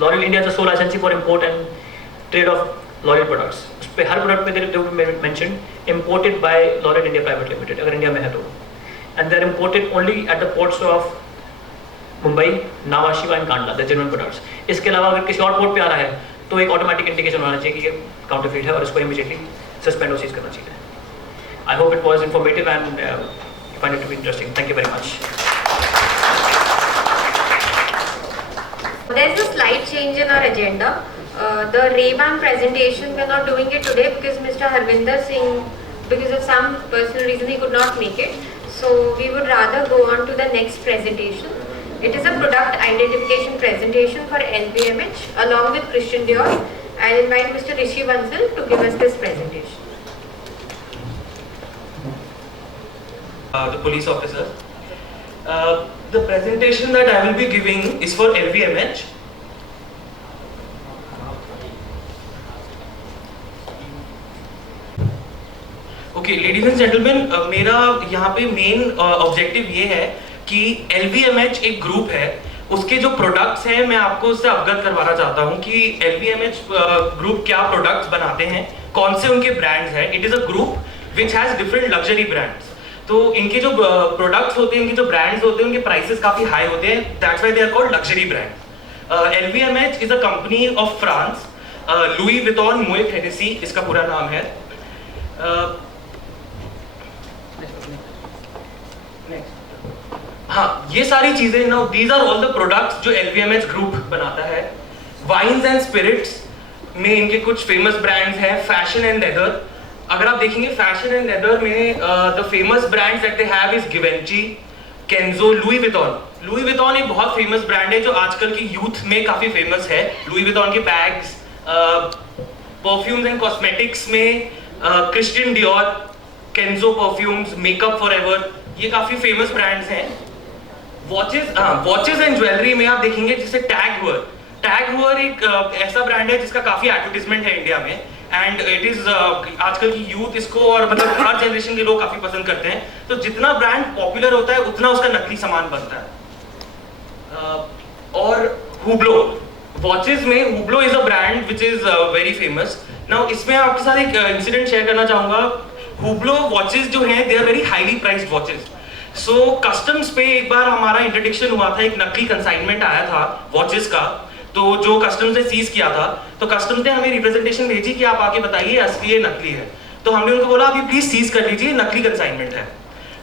L'Oréal India is the sole licensee for import and trade of L'Oreal products. उस पर हर product में there mention imported by L'Oreal India private limited, अगर India में है तो. And they are imported only at the ports of Mumbai, Nhava Sheva and Kandla, the genuine products. इसके अलावा अगर किसी और पोर्ट पे आ रहा है तो एक ऑटोमेटिक इंडिकेशन होना चाहिए कि ये काउंटरफीट है और इसको इमीडिएटली सस्पेंड और सीज करना चाहिए. I hope it was informative and find it to be interesting. Thank you very much. There is a slight change in our agenda. The Ray-Ban presentation, we are not doing it today because Mr. Harvinder Singh, because of some personal reason, he could not make it. So we would rather go on to the next presentation. It is a product identification presentation for LVMH along with Christian Dior. I'll invite Mr. Rishi Bansal to give us this presentation. The police officer. The presentation that I will be giving is for LVMH. Okay, ladies and gentlemen, मेरा यहाँ पे main objective ये है कि LVMH एक group है, उसके जो प्रोडक्ट्स हैं मैं आपको उससे अवगत करवाना चाहता हूँ कि LVMH ग्रुप क्या प्रोडक्ट्स बनाते हैं, कौन से उनके ब्रांड्स हैं. It is a group which has different luxury brands. तो इनके जो प्रोडक्ट्स होते हैं, इनके जो ब्रांड्स होते हैं, उनके प्राइसेस काफ़ी हाई होते हैं. That's why they are called luxury brand. LVMH is a company of France. Louis Vuitton Moet Hennessy इसका पूरा नाम है. हाँ, ये सारी चीजें ना, these are all the products जो LVMH ग्रुप बनाता है. वाइन्स एंड स्पिरिट्स में इनके कुछ फेमस ब्रांड्स हैं. फैशन एंड लेदर, अगर आप देखेंगे फैशन एंड लेदर में the famous brands that they have is Givenchy, Kenzo, Louis Vuitton. Louis Vuitton एक बहुत फेमस ब्रांड है जो आजकल की यूथ में काफी फेमस है. लुई विटॉन के बैग्स, परफ्यूम्स एंड कॉस्मेटिक्स में Christian Dior, केंजो perfumes, makeup forever, ये काफी फेमस ब्रांड्स हैं. वॉचेस एंड ज्वेलरी में आप देखेंगे जैसे टैग हeuer. टैग हeuer एक ऐसा ब्रांड है जिसका काफी एडवर्टाइजमेंट है इंडिया में. एंड इट इज आजकल की यूथ इसको और मतलब हर जनरेशन के लोग काफी पसंद करते हैं. तो जितना ब्रांड पॉपुलर होता है उतना उसका नकली सामान बनता है. और हुब्लो, वॉचेस में Hublot is a brand which is very famous. Now इसमें आपके साथ एक इंसिडेंट शेयर करना चाहूंगा. हुब्लो वॉचेस जो हैं they are very highly priced watches. So customs पे एक बार हमारा इंट्रोडक्शन हुआ था, एक नकली कंसाइनमेंट आया था वॉचेस का, तो जो कस्टम्स ने सीज किया था. तो कस्टम्स ने हमें रिप्रेजेंटेशन भेजी कि आप आके बताइए असली है नकली है. तो हमने उनको बोला आप ये प्लीज सीज कर लीजिए, नकली कंसाइनमेंट है.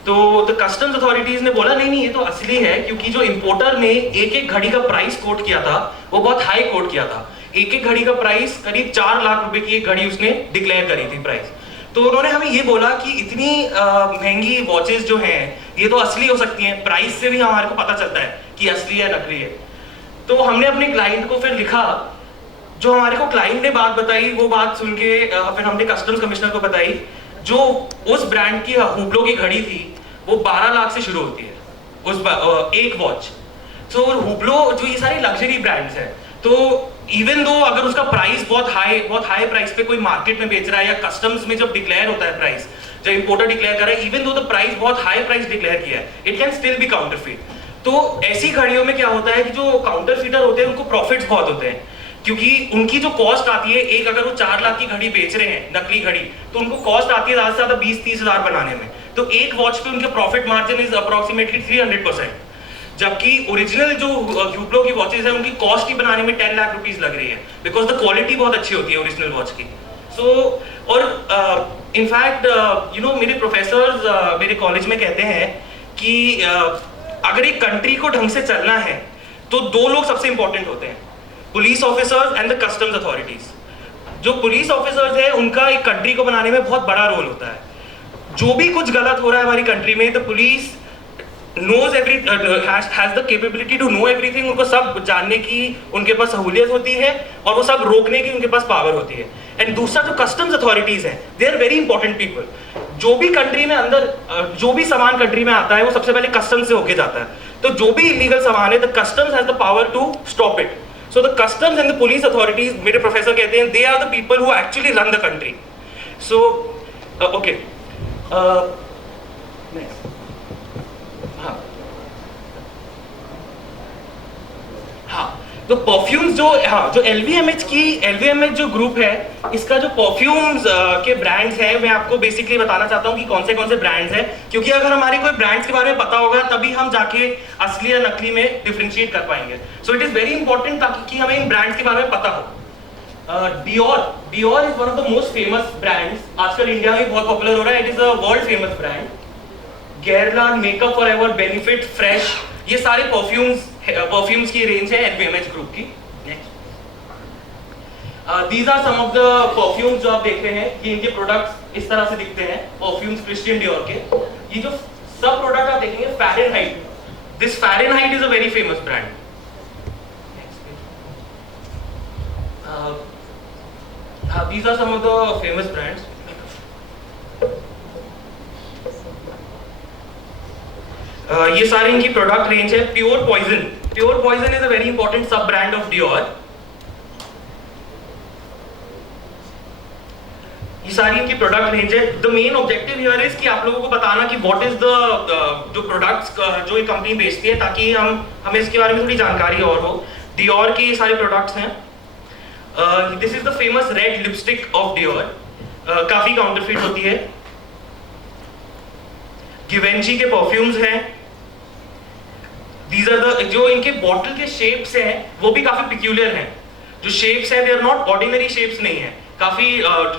तो द कस्टम्स अथॉरिटीज ने बोला नहीं नहीं ये तो असली है, क्योंकि जो इंपोर्टर ने एक एक घड़ी का प्राइस कोट किया था वो बहुत हाई कोट किया था. एक एक घड़ी का प्राइस करीब 4 लाख रुपए की एक घड़ी उसने डिक्लेयर करी थी प्राइस. तो उन्होंने हमें ये बोला कि इतनी महंगी वॉचेस जो हैं ये तो असली हो सकती हैं, प्राइस से भी हमारे को पता चलता है कि असली है नकली है. तो हमने अपने क्लाइंट को फिर लिखा, जो हमारे को क्लाइंट ने बात बताई वो बात सुन के फिर हमने कस्टम्स कमिश्नर को बताई. जो उस ब्रांड की हुब्लो की घड़ी थी वो 12 लाख से शुरू होती है उस एक वॉच. तो हुब्लो जो ये सारी लग्जरी ब्रांड्स हैं, तो इवन दो अगर उसका प्राइस बहुत हाई प्राइस पे कोई मार्केट में बेच रहा है या कस्टम्स में जब डिक्लेयर होता है प्राइस, जब इंपोर्टर डिक्लेयर कर रहा है, इवन दो द प्राइस बहुत हाई प्राइस डिक्लेयर किया है, it can still be counterfeit. तो ऐसी घड़ियों में क्या होता है कि जो काउंटरफीटर होते हैं उनको प्रॉफिट्स बहुत होते हैं, क्योंकि उनकी जो कॉस्ट आती है, एक अगर वो 4 लाख की घड़ी बेच रहे हैं नकली घड़ी, तो उनको कॉस्ट आती है ज्यादा से ज्यादा 20-30 हजार बनाने में. तो एक वॉच पे उनके प्रॉफिट मार्जिन इज अप्रोक्सीमेटली 300%. जबकि ओरिजिनल जो हुब्लो की वॉचेस है उनकी कॉस्ट ही बनाने में 10 लाख रुपीस लग रही है, बिकॉज द क्वालिटी बहुत अच्छी होती है ओरिजिनल वॉच की. सो और इनफैक्ट यू नो मेरे प्रोफेसर्स मेरे कॉलेज में कहते हैं कि अगर एक कंट्री को ढंग से चलना है तो 2 लोग सबसे इंपॉर्टेंट होते हैं, police officers and the customs authorities. जो पुलिस ऑफिसर्स है उनका एक कंट्री को बनाने में बहुत बड़ा रोल होता है. जो भी कुछ गलत हो रहा है हमारी कंट्री में, तो police knows has the capability to know everything. उनको सब जानने की उनके पास सहूलियत होती है और वो सब रोकने की उनके पास पावर होती है. एंड दूसरा जो कस्टम्स अथॉरिटीज हैं, they are very important people. जो भी कंट्री में अंदर जो भी सामान कंट्री में आता है वो सबसे पहले कस्टम्स से होके जाता है. तो जो भी इलीगल सामान है, the customs has the power to stop it. So the customs and the police authorities, मेरे प्रोफेसर कहते हैं, they are the people who actually run the country. So okay, तो परफ्यूम्स जो जो LVMH जो ग्रुप है, इसका जो परफ्यूम्स के ब्रांड्स हैं, मैं आपको बेसिकली बताना चाहता हूँ कि कौन से ब्रांड्स हैं, क्योंकि अगर हमारे कोई ब्रांड्स के बारे में पता होगा तभी हम जाके असली या नकली में डिफरेंशिएट कर पाएंगे. So it is very important ताकि हमें इन ब्रांड्स के बारे में पता हो. Dior is one of the most famous brands. आजकल इंडिया में बहुत पॉपुलर हो रहा है. It is a world famous brand. Guerlain, Makeup Forever, Benefit, Fresh, ये सारे परफ्यूम्स की रेंज है LVMH ग्रुप की. These are some of the perfumes जो आप देख रहे हैं. ये इनके प्रोडक्ट्स इस तरह से दिखते हैं. परफ्यूम्स क्रिस्टियन डियोर के. ये जो सब प्रोडक्ट आप देखेंगे Fahrenheit. This Fahrenheit is a very famous brand. These are some of the famous brands. ये सारी इनकी प्रोडक्ट रेंज है. Pure Poison is a very important sub brand of Dior. ये सारी इनकी प्रोडक्ट रेंज है. The main objective here is कि आप लोगों को बताना कि व्हाट इज द जो प्रोडक्ट्स जो ये कंपनी बेचती है, ताकि हमें इसके बारे में थोड़ी जानकारी और हो. Dior के ये सारे प्रोडक्ट्स हैं. This is the famous red lipstick of Dior. काफी काउंटरफिट होती है. Givenchy के परफ्यूम्स हैं. These are the जो इनके बॉटल के शेप्स हैं वो भी काफी पिक्यूलियर हैं. जो शेप्स हैं, they are not ordinary shapes नहीं है. काफी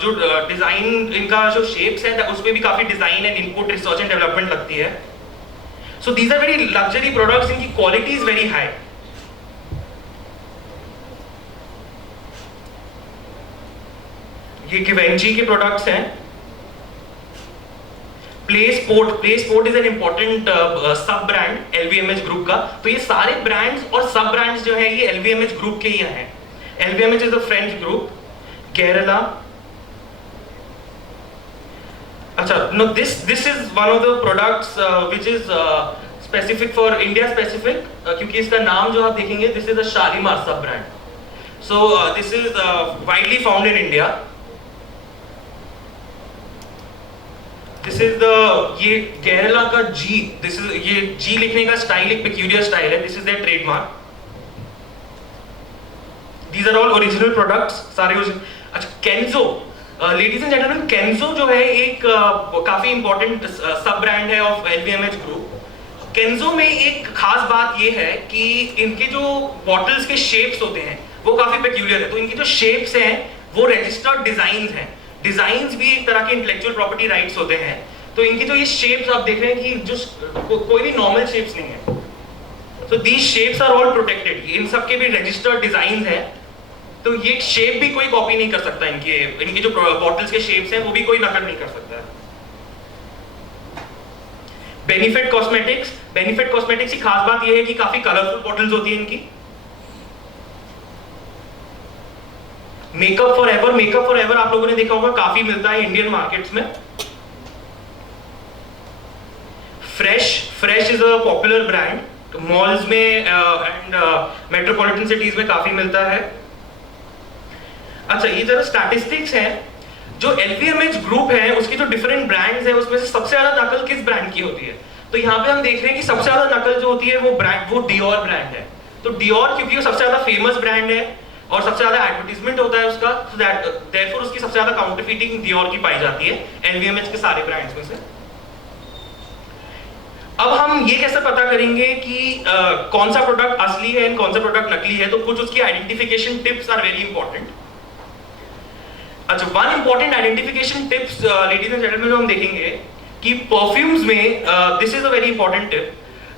जो डिजाइन इनका जो शेप्स है उसमें भी काफी design and input research and development लगती है. So these are very luxury products. इनकी क्वालिटी इज वेरी हाई. ये Givenchy के प्रोडक्ट्स हैं. प्लेसपोर्ट is an important sub brand LVMH group का. तो ये सारे ब्रांड्स और सब ब्रांड्स जो है ये LVMH ग्रुप के ही हैं. LVMH is a French group. Guerlain. अच्छा, no, this is one of the products which is specific for India specific, क्योंकि इसका नाम जो आप देखेंगे, this is a Shalimar sub brand. So this is widely found in India. This is the ये Guerlain का G. This is ये G लिखने का स्टाइल एक peculiar स्टाइल है. This is their trademark. These are all original products. सारे अच्छा, Kenzo, ladies and gentleman, Kenzo जो है एक काफी इंपॉर्टेंट सब ब्रांड है ऑफ LVMH ग्रुप. Kenzo में एक खास बात ये है कि इनके जो बॉटल्स के शेप्स होते हैं वो काफी पेक्यूलियर है. तो इनकी जो शेप्स हैं वो रजिस्टर्ड डिजाइन्स हैं. डिजाइन्स भी एक तरह के इंटेलेक्चुअल प्रॉपर्टी राइट्स होते हैं. तो इनकी जो ये शेप्स आप देख रहे हैं कि जो कोई भी नॉर्मल शेप्स नहीं है. तो these shapes are all protected. इन सब के भी रजिस्टर्ड डिजाइन्स हैं. तो ये शेप भी कोई कॉपी नहीं कर सकता. इनके जो बॉटल्स के शेप्स हैं वो भी कोई नकल नहीं कर सकता. बेनिफिट कॉस्मेटिक्स की खास बात ये है कि काफी कलरफुल बॉटल्स होती है इनकी. मेकअप फॉरएवर आप लोगों ने देखा होगा, काफी मिलता है इंडियन मार्केट्स में. Fresh is a popular brand. Malls में एंड मेट्रोपॉलिटन सिटीज में काफी मिलता है. अच्छा, ये जरा स्टैटिस्टिक्स हैं. जो LVMH ग्रुप है उसकी जो डिफरेंट ब्रांड्स हैं उसमें से सबसे ज्यादा नकल किस ब्रांड की होती है? तो यहाँ पे हम देख रहे हैं कि सबसे ज्यादा नकल जो होती है वो Dior ब्रांड है. तो Dior क्योंकि वो सबसे ज्यादा फेमस ब्रांड है और सबसे ज्यादा एडवर्टीजमेंट होता है उसका, so therefore उसकी सबसे ज्यादा काउंटरफीटिंग Dior की पाई जाती है LVMH के सारे ब्रांड्स में से. अब हम ये कैसे पता करेंगे कि कौन सा प्रोडक्ट असली है और कौन सा प्रोडक्ट नकली है? तो कुछ उसकी identification tips are very important. अच्छा, one important identification tips ladies and gentleman हम देखेंगे कि परफ्यूम्स में this is a very important tip.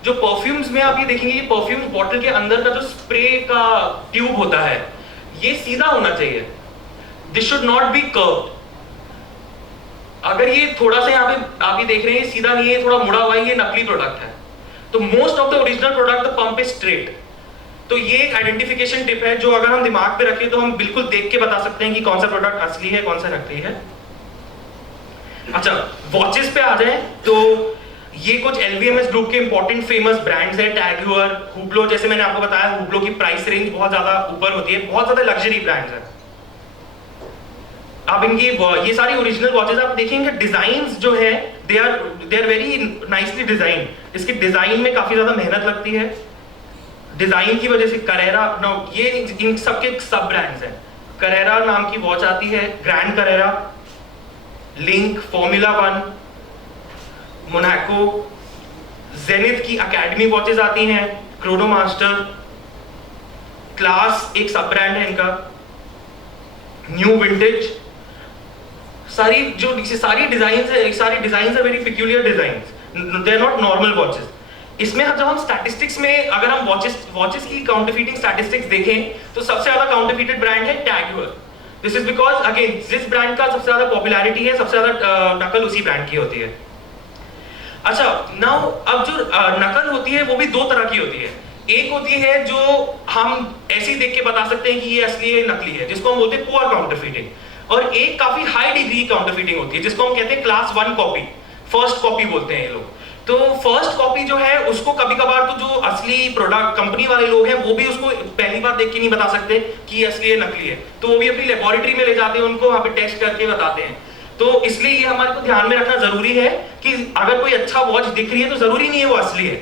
जो परफ्यूम्स में आप ये देखेंगे कि परफ्यूम बॉटल के अंदर का जो स्प्रे का ट्यूब होता है ये सीधा होना चाहिए. This should not be curved. अगर ये थोड़ा सा यहाँ पे आप ये देख रहे हैं सीधा नहीं है, थोड़ा मुड़ा हुआ है, ये नकली प्रोडक्ट है. तो most of the original product the pump is straight. तो ये एक आइडेंटिफिकेशन टिप है जो अगर हम दिमाग पे रखें तो हम बिल्कुल देख के बता सकते हैं कि कौन सा प्रोडक्ट असली है कौन सा नकली है. अच्छा, वॉचेस पे आ जाए तो ये कुछ LVMH ग्रुप के इंपॉर्टेंट फेमस ब्रांड्स है. टैग हeuer, हुब्लो, जैसे मैंने आपको बताया हुब्लो की प्राइस रेंज बहुत ज्यादा ऊपर होती है. बहुत ज्यादा लग्जरी ब्रांड्स है. आप इनकी ये सारी ओरिजिनल वॉचेस आप देखेंगे, डिजाइन्स जो है they are very nicely design. इसके डिजाइन में काफी ज्यादा मेहनत लगती है. डिजाइन की वजह से Carrera, नो ये इन सबके सब ब्रांड्स हैं। Carrera नाम की वॉच आती है, grand Carrera, link, formula 1, Monaco, zenith की अकेडमी वॉचेस आती हैं, क्रोनो मास्टर, क्लास एक सब ब्रांड है इनका, न्यू विंटेज, सारी डिजाइन्स है very peculiar designs, they are not normal watches. इसमें जब हम स्टैटिस्टिक्स में अगर हम वॉचेस की काउंटरफीटिंग स्टैटिस्टिक्स देखें तो सबसे ज्यादा काउंटरफीटेड ब्रांड है tag Heuer. This is because again जिस ब्रांड का सबसे ज्यादा पॉपुलैरिटी है, सबसे ज्यादा नकल उसी ब्रांड की होती है। अच्छा, नाउ अब जो नकल होती है वो भी दो तरह की होती है। एक होती है जो हम ऐसे ही देख के बता सकते हैं कि ये असली है, नकली है, जिसको हम बोलते हैं पुअर काउंटरफीटिंग, और एक काफी हाई डिग्री काउंटरफीटिंग होती है जिसको हम कहते हैं क्लास 1 कॉपी, फर्स्ट कॉपी बोलते हैं ये लोग। तो फर्स्ट कॉपी जो है उसको कभी कभार तो जो असली प्रोडक्ट कंपनी वाले लोग हैं वो भी उसको पहली बार देख के नहीं बता सकते कि ये असली है नकली है, तो वो भी अपनी लेबोरेटरी में ले जाते हैं, उनको वहां पे टेस्ट करके बताते हैं। तो इसलिए ये हमारे को ध्यान में रखना जरूरी है कि अगर कोई अच्छा वॉच दिख रही है तो जरूरी नहीं है वो असली है।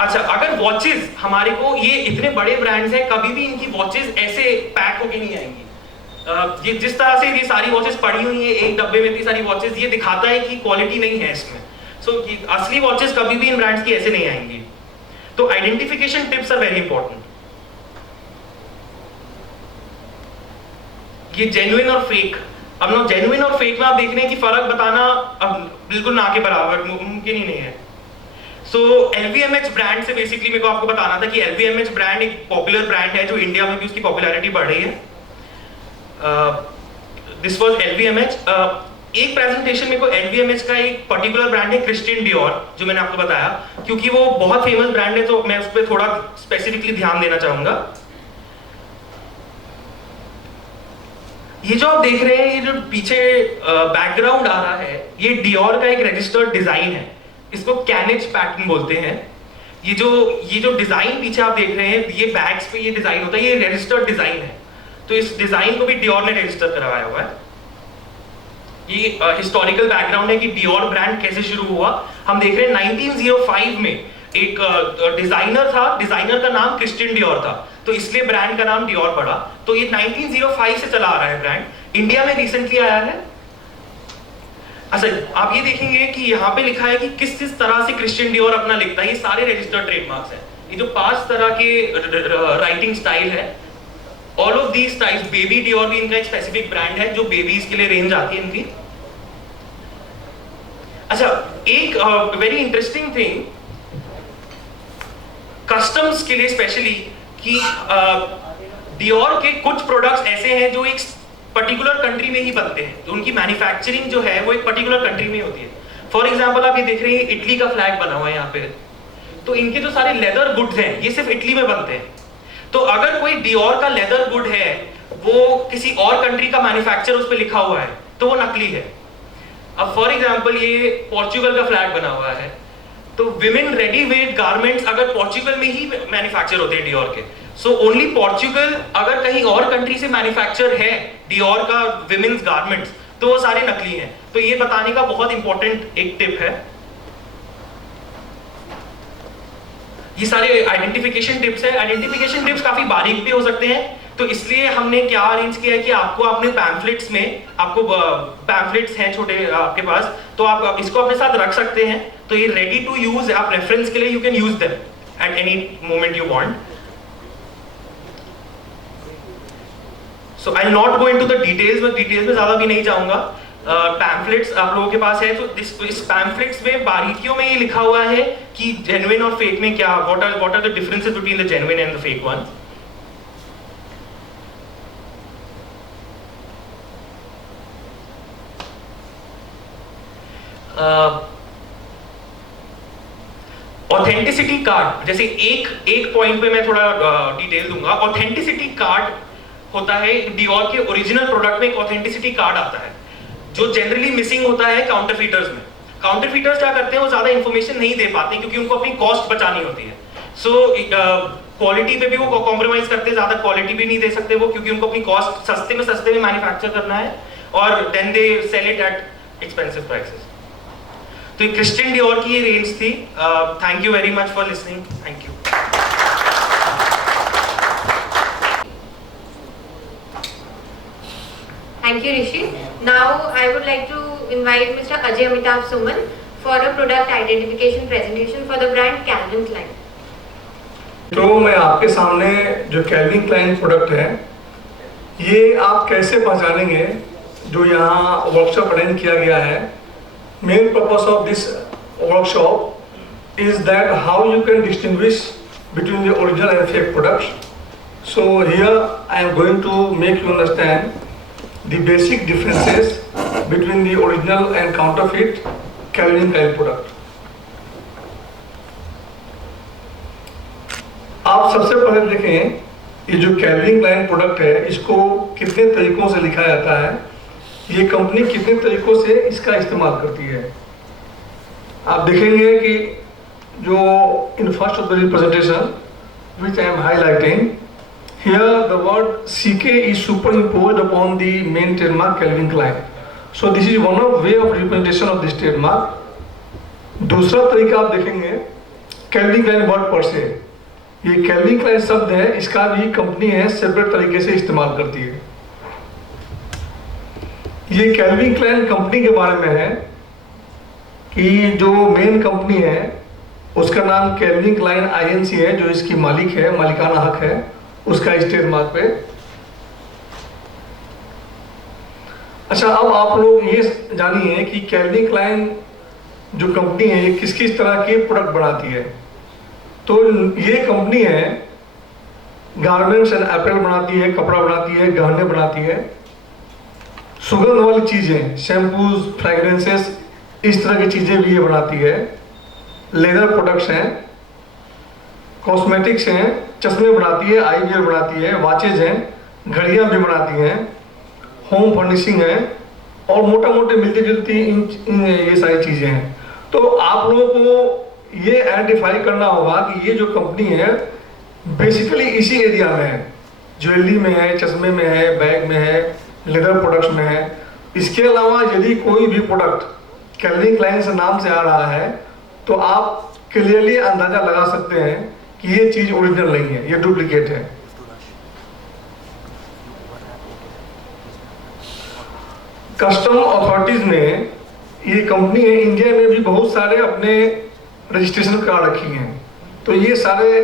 अच्छा, अगर वॉचेस हमारे को, ये इतने बड़े ब्रांड्स हैं, कभी भी इनकी वॉचेस ऐसे पैक होके नहीं आएंगी। ये जिस तरह से ये सारी वॉचेस पड़ी हुई हैं एक डब्बे में, इतनी सारी वॉचेस, ये दिखाता है कि क्वालिटी नहीं है इसमें। सो असली वॉचेस कभी भी इन ब्रांड्स की ऐसे नहीं आएंगी। तो identification tips are very important. ये जेन्युइन और फेक, अब ना जेन्युइन और फेक में आप देख रहे हैं कि फर्क बताना अब बिल्कुल ना के बराबर मुमकिन ही नहीं है। सो LVMH ब्रांड से बेसिकली मेरे को आपको बताना था कि LVMH ब्रांड एक पॉपुलर ब्रांड है जो इंडिया में भी उसकी पॉपुलैरिटी बढ़ रही है। This was LVMH। एक प्रेजेंटेशन में को LVMH का एक पर्टिकुलर ब्रांड है क्रिस्टियन डियोर, जो मैंने आपको बताया, क्योंकि वो बहुत फेमस ब्रांड है तो मैं उस पर थोड़ा स्पेसिफिकली ध्यान देना चाहूंगा। ये जो आप देख रहे हैं, ये जो पीछे बैकग्राउंड आ रहा है, ये डियोर का एक रजिस्टर्ड डिजाइन है, इसको कैनेज पैटर्न बोलते हैं। ये जो डिजाइन पीछे आप देख रहे हैं, ये बैग्स पे ये डिजाइन होता है, ये रजिस्टर्ड डिजाइन है, तो इस डिजाइन को भी डियोर ने रजिस्टर करवाया हुआ है। ये हिस्टोरिकल बैकग्राउंड है कि डियोर ब्रांड कैसे शुरू हुआ। हम देख रहे हैं 1905 में एक डिजाइनर था, डिजाइनर का नाम क्रिस्टियन डियोर था, तो इसलिए ब्रांड का नाम डियोर पड़ा। तो ये 1905 से चला आ रहा है ब्रांड, इंडिया में रिसेंटली आया है। अच्छा, आप ये देखेंगे कि यहाँ पे लिखा है कि किस तरह से क्रिस्टियन डियोर अपना लिखता है, ये सारे रजिस्टर्ड ट्रेडमार्क्स हैं। ये जो 5 तरह के राइटिंग स्टाइल है, all of these styles, baby Dior भी इनका एक स्पेसिफिक ब्रांड है जो बेबीज के लिए रेंज आती है इनकी। अच्छा, एक वेरी इंटरेस्टिंग थिंग कस्टम्स के लिए स्पेशली, कि डियोर के कुछ प्रोडक्ट्स ऐसे हैं जो एक पर्टिकुलर कंट्री में ही बनते हैं, तो उनकी मैन्युफैक्चरिंग जो है वो एक पर्टिकुलर कंट्री में होती है। फॉर एग्जांपल आप ये देख रहे हैं, इटली का फ्लैग बना हुआ है यहाँ पे, तो इनके जो सारे लेदर गुड्स हैं ये सिर्फ इटली में बनते हैं। तो अगर कोई डियोर का लेदर गुड है, वो किसी और कंट्री का मैन्युफैक्चर उस पर लिखा हुआ है, तो वो नकली है। अब फॉर एग्जांपल ये पोर्चुगल का फ्लैग बना हुआ है, तो विमेन रेडी वेट गारमेंट्स अगर पोर्चुगल में ही मैन्युफैक्चर होते हैं डियोर के, सो ओनली पोर्चुगल, अगर कहीं और कंट्री से मैन्युफैक्चर है डियोर का विमेन्स गारमेंट्स, तो वो सारे नकली हैं। तो ये बताने का बहुत इंपॉर्टेंट एक टिप है। ये सारे आइडेंटिफिकेशन टिप्स है। आइडेंटिफिकेशन टिप्स काफी बारीक भी हो सकते हैं, तो इसलिए हमने क्या अरेंज किया है कि आपको अपने पैम्फलेट्स में, आपको पैम्फलेट्स हैं छोटे आपके पास, तो आप इसको अपने साथ रख सकते हैं। तो ये रेडी टू यूज, आप रेफरेंस के लिए you can use them at any moment you want. So I not go into the details, मैं डिटेल्स में ज्यादा भी नहीं जाऊंगा। पैम्फलेट्स आप लोगों के पास है, तो इस पैम्फलेट्स में बारीकियों में ये लिखा हुआ है कि जेन्युइन और फेक में क्या, what are the differences between the genuine and the fake one. Authenticity card, जैसे एक पॉइंट पे मैं थोड़ा डिटेल दूंगा। ऑथेंटिसिटी कार्ड होता है डियोर के ओरिजिनल प्रोडक्ट में, एक ऑथेंटिसिटी कार्ड आता है जो जनरली मिसिंग होता है काउंटरफीटर्स में। काउंटरफीटर्स क्या करते हैं, वो ज्यादा इंफॉर्मेशन नहीं दे पाते क्योंकि उनको अपनी कॉस्ट बचानी होती है। सो क्वालिटी पे भी वो कॉम्प्रोमाइज करते हैं, ज्यादा क्वालिटी भी नहीं दे सकते वो, क्योंकि उनको अपनी कॉस्ट सस्ते में मैन्युफैक्चर करना है, और then they sell it at expensive prices. तो क्रिस्टियन डियोर की ये रेंज थी। Thank you very much for listening. Thank you. Thank you, Rishi. Now I would like to invite Mr. Ajay Amitabh Suman for a product identification presentation for the brand Calvin Klein. तो मैं आपके सामने जो kelvin Kline product है, ये आप कैसे पहचानेंगे जो यहाँ वर्कशॉप अरेंज किया गया है. Main purpose of this workshop is that how you can distinguish between the original and fake products. So here I am going to make you understand the basic differences between the original and counterfeit Calvin Klein product. आप सबसे पहले देखें, ये जो kelvin Kline product है, इसको कितने तरीकों से लिखा जाता है, ये कंपनी कितने तरीकों से इसका इस्तेमाल करती है. आप देखेंगे कि जो in first of the representation which I am highlighting, here the word CK is superimposed upon the main trademark Calvin Klein. So this is one of way of representation of this trademark. दूसरा तरीका आप देखेंगे kelvin Kline word पर से, ये kelvin Kline शब्द है, इसका भी कंपनी है सेपरेट तरीके से इस्तेमाल करती है. ये कैल्विन क्लाइन कंपनी के बारे में है कि जो मेन कंपनी है उसका नाम कैल्विन क्लाइन INC है, जो इसकी मालिक है, मालिकाना हक है उसका इस ट्रेडमार्क पे. अच्छा, अब आप लोग ये जानिए कि कैल्विन क्लाइन जो कंपनी है ये किस किस तरह के प्रोडक्ट बनाती है. तो ये कंपनी है गारमेंट्स एंड अपैरल बनाती है, कपड़ा बनाती है, गहने बनाती है, सुगंध वाली चीज़ें, शैम्पूज, फ्रेगरेंसेस, इस तरह की चीज़ें भी ये बनाती है. लेदर प्रोडक्ट्स हैं, कॉस्मेटिक्स हैं, चश्मे बनाती है, आई वियर बनाती है, वॉचेज हैं, घड़ियाँ भी बनाती हैं, होम फर्निशिंग है और मोटा मोटे मिलती जुलती इन ये सारी चीज़ें हैं. तो आप लोगों को ये आइडेंटिफाई करना होगा कि ये जो कंपनी है बेसिकली इसी एरिया में है, ज्वेलरी में है, चश्मे में है, बैग में है, लेदर प्रोडक्ट्स में है. इसके अलावा यदि कोई भी प्रोडक्ट कैल्विन क्लाइन से नाम से आ रहा है तो आप क्लियरली अंदाज़ा लगा सकते हैं कि ये चीज़ ओरिजिनल नहीं है, ये डुप्लीकेट है. कस्टम अथॉरिटीज़ ने, ये कंपनी है, इंडिया में भी बहुत सारे अपने रजिस्ट्रेशन करा रखी हैं. तो ये सारे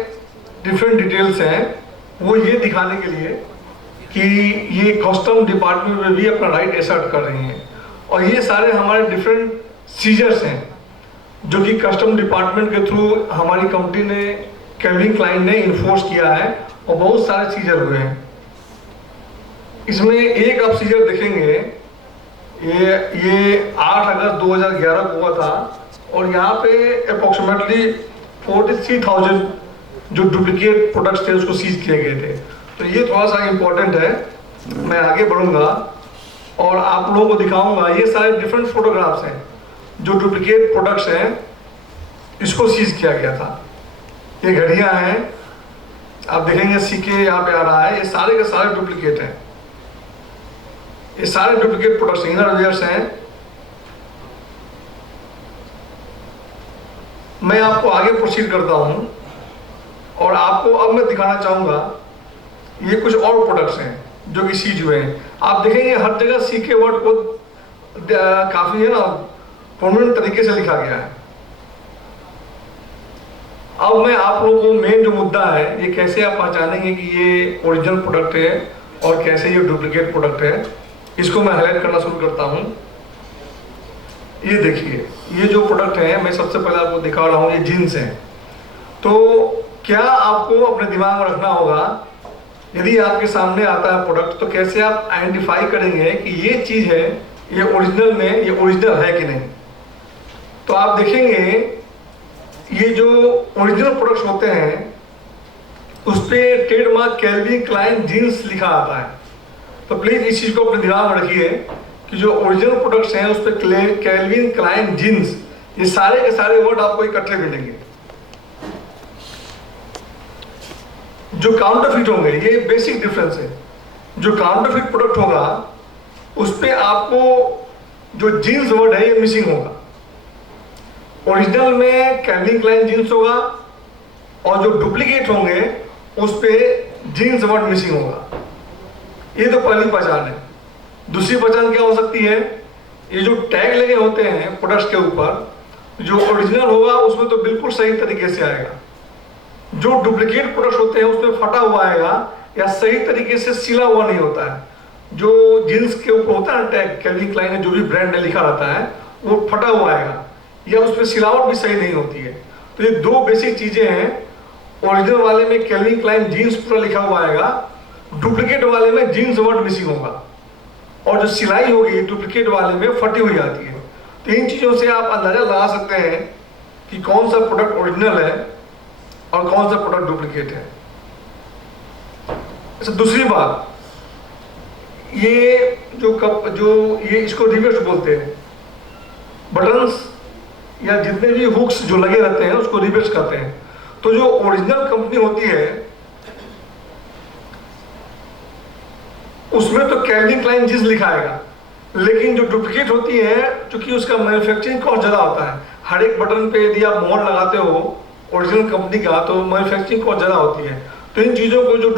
डिफरेंट डिटेल्स हैं वो ये दिखाने के लिए कि ये कस्टम डिपार्टमेंट में भी अपना राइट एसर्ट कर रही हैं. और ये सारे हमारे डिफरेंट सीजर्स हैं जो कि कस्टम डिपार्टमेंट के थ्रू हमारी कंपनी ने, कैल्विन क्लाइन ने इन्फोर्स किया है और बहुत सारे सीजर हुए हैं. इसमें एक आप सीजर देखेंगे, ये 8 अगस्त 2011 को हुआ था और यहाँ पे अप्रोक्सीमेटली 43,000 जो डुप्लीकेट प्रोडक्ट्स थे उसको सीज किए गए थे. तो ये थोड़ा सा इम्पोर्टेंट है. मैं आगे बढ़ूँगा और आप लोगों को दिखाऊंगा, ये सारे डिफरेंट फोटोग्राफ्स हैं जो डुप्लीकेट प्रोडक्ट्स हैं, इसको सीज किया गया था. ये घड़ियाँ हैं, आप देखेंगे CK यहाँ पे आ रहा है, ये सारे के सारे डुप्लीकेट हैं. ये सारे डुप्लीकेट प्रोडक्ट्स इनर वेयर्स हैं. मैं आपको आगे प्रोसीड करता हूँ और आपको अब मैं दिखाना चाहूँगा ये कुछ और प्रोडक्ट्स हैं जो कि सीज हुए हैं. आप देखेंगे हर जगह CK वर्ड को काफ़ी है ना प्रोमिनेंट तरीके से लिखा गया है. अब मैं आप लोगों को मेन जो मुद्दा है, ये कैसे आप पहचानेंगे कि ये ओरिजिनल प्रोडक्ट है और कैसे ये डुप्लीकेट प्रोडक्ट है, इसको मैं हाईलाइट करना शुरू करता हूँ. ये देखिए, ये जो प्रोडक्ट है मैं सबसे पहले आपको दिखा रहा हूँ, ये जीन्स हैं. तो क्या आपको अपने दिमाग में रखना होगा, यदि आपके सामने आता है प्रोडक्ट तो कैसे आप आइडेंटिफाई करेंगे कि ये चीज़ है, ये ओरिजिनल में ये ओरिजिनल है कि नहीं. तो आप देखेंगे ये जो ओरिजिनल प्रोडक्ट्स होते हैं उस पर ट्रेडमार्क कैल्विन क्लाइन जीन्स लिखा आता है. तो प्लीज़ इस चीज़ को अपने दिमाग में रखिए कि जो ओरिजिनल प्रोडक्ट्स हैं उस पर कैल्विन क्लाइन जीन्स, ये सारे के सारे वर्ड आपको इकट्ठे मिलेंगे. जो काउंटरफिट होंगे, ये बेसिक डिफरेंस है. जो काउंटरफिट प्रोडक्ट होगा उस पर आपको जो जीन्स वर्ड है ये मिसिंग होगा. ओरिजिनल में कैल्विन क्लाइन जीन्स होगा और जो डुप्लीकेट होंगे उस पर जीन्स वर्ड मिसिंग होगा. ये तो पहली पहचान है. दूसरी पहचान क्या हो सकती है, ये जो टैग लगे होते हैं प्रोडक्ट्स के ऊपर, जो ओरिजिनल होगा उसमें तो बिल्कुल सही तरीके से आएगा, जो डुप्लीकेट प्रोडक्ट्स होते हैं उसमें फटा हुआ आएगा या सही तरीके से सिला हुआ नहीं होता है। जो जींस के ऊपर होता है टैग, कैल्विन क्लाइन है जो भी ब्रांड है लिखा रहता है, वो फटा हुआ आएगा या उसमें सिलावट भी सही नहीं होती है। तो ये दो बेसिक चीजें हैं, ओरिजिनल वाले में कैल्विन क्लाइन जीन्स पूरा लिखा हुआ आएगा, डुप्लीकेट वाले में जीन्स वर्ड मिसिंग होगा, और जो सिलाई होगी डुप्लीकेट वाले में फटी हुई आती है। तो इन चीज़ों से आप अंदाजा लगा सकते हैं कि कौन सा प्रोडक्ट ओरिजिनल है और कौन सा प्रोडक्ट डुप्लीकेट है। अच्छा, दूसरी बात, ये ये इसको रिवेट्स बोलते हैं, बटन्स या जितने भी हुक्स जो लगे रहते हैं उसको रिवेट्स कहते हैं। तो जो ओरिजिनल कंपनी होती है उसमें तो कैल्विन क्लाइन जींस लिखा आएगा, लेकिन जो डुप्लीकेट होती है क्योंकि उसका मैन्युफैक्चरिंग कॉस्ट ज़्यादा होता है, हर एक बटन पे यदि आप मोहर लगाते हो ओरिजिनल कंपनी का तो मैन्युफैक्चरिंग कॉस्ट ज़्यादा होती है। तो इन चीज़ों को जो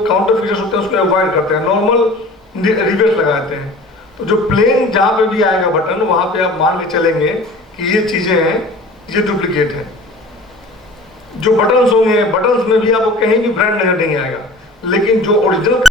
काउंटर फीचर्स होते हैं उसको अवॉइड करते हैं, नॉर्मल रिवेट्स लगाते हैं। तो जो प्लेन जहाँ पे भी आएगा बटन वहाँ पे आप मान के चलेंगे कि ये चीज़ें हैं, ये डुप्लीकेट है। जो बटन्स होंगे, बटन्स में भी आपको कहीं भी ब्रांड नहीं आएगा, लेकिन जो ओरिजिनल